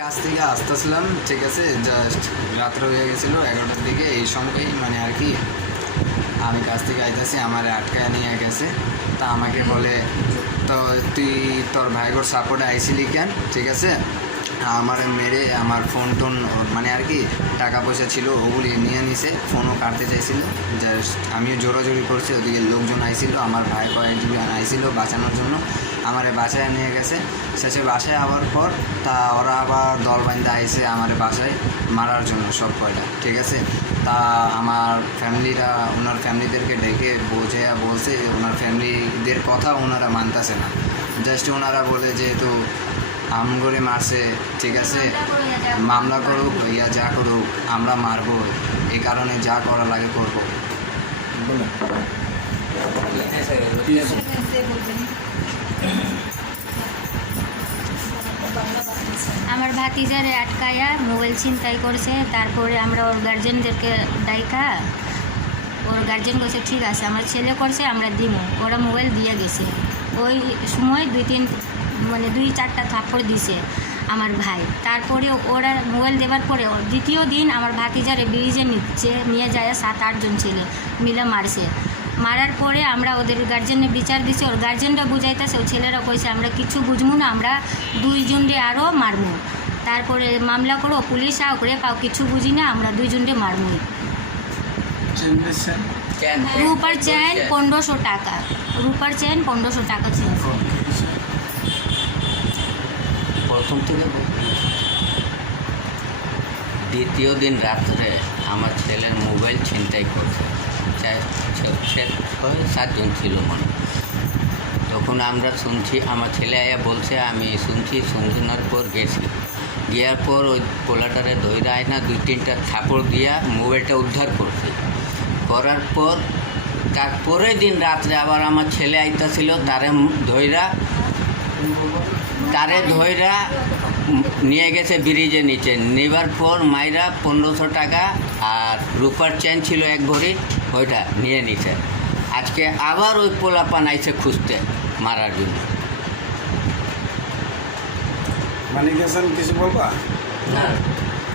কাজ থেকে আসতেছিলাম, ঠিক আছে, জাস্ট রাত্রে হয়ে গেছিলো 11টার দিকে। এই সময়ই মানে আর কি আমি কাজ থেকে আইতেছি, আমার আটকায় নিয়ে গেছে। তা আমাকে বলে, তো তুই তোর ভাইগোর সাপোর্টে আইছিলি কেন, ঠিক আছে, আমার মেরে আমার ফোন টোন মানে আর কি টাকা পয়সা ছিল ওগুলি নিয়ে নিছে, ফোনও কাটতে চাইছিল। জাস্ট আমিও জোরাজোরি করছি, ওদিকে লোকজন আইছিল, আমার ভাই কয়েকজন আইছিল বাঁচানোর জন্য, আমারে বাসায় নিয়ে গেছে। শেষে বাসায় আবার পর তা ওরা আবার দল বান্ধা আইসে আমার বাসায় মারার জন্য সব কয়টা, ঠিক আছে। তা আমার ফ্যামিলিরা ওনার ফ্যামিলিদেরকে ডেকে বোঝাইয়া বলছে, ওনার ফ্যামিলিদের কথা ওনারা মানতেছে না। জাস্ট ওনারা বলে যেহেতু আম করে মারছে, ঠিক আছে, মামলা করুক ইয়া যা করুক, আমরা মারবো, এই কারণে যা করা লাগে করবো। আমার ভাতিজারে আটকায়া মোবাইল ছিনতাই করছে। তারপরে আমরা ওর গার্জেনদেরকে ডাইকা, ওর গার্জেন বলছে ঠিক আছে আমার ছেলে করছে আমরা দিব, ওরা মোবাইল দিয়ে গেছে। ওই সময় দুই চারটা থাপ্পড় দিছে আমার ভাই। তারপরে ওরা মোবাইল দেওয়ার পরে দ্বিতীয় দিন আমার ভাতিজারে ব্রিজে নিয়ে যায় 7-8 জন ছেলে মিলে মারছে। মারার পরে আমরা ওদের গার্জেনে বিচার দিছি, ওর গার্জেনরা বুঝাইতেছে, ও ছেলেরা কইছে আমরা কিছু বুঝবো না, আমরা 2 জনরে আরও মারবো। তারপরে মামলা করো, পুলিশ আও করে পাও, কিছু বুঝি না, আমরা 2 জনরে মারবো। রূপার চেন 1500 টাকা, রূপার চেন 1500 টাকা ছিল। প্রথম থেকে দ্বিতীয় দিন রাত্রে আমার ছেলের মোবাইল ছিনতাই করছে, 6-7 জন ছিল মনে। তখন আমরা শুনছি, আমার ছেলে আয়া বলছে আমি শুনছি, শোনার পর গেছি, গিয়ার পর ওই পোলাটারে ধৈরা আয় না 2-3টা থাপড় দিয়া মোবাইলটা উদ্ধার করছে। করার পর তারপরের দিন রাত্রে আবার আমার ছেলে আইতাছিল, তারে ধৈরা নিয়ে গেছে ব্রিজের নিচে। নেবার পর মাইরা 1500 টাকা আর রূপার চেন ছিল 1 ভরি, ওইটা নিয়ে নিছে। আজকে আবার ওই পোলাপান আইছে খুঁজতে মারার জন্য। মানে গেছেন কিছু বলবা না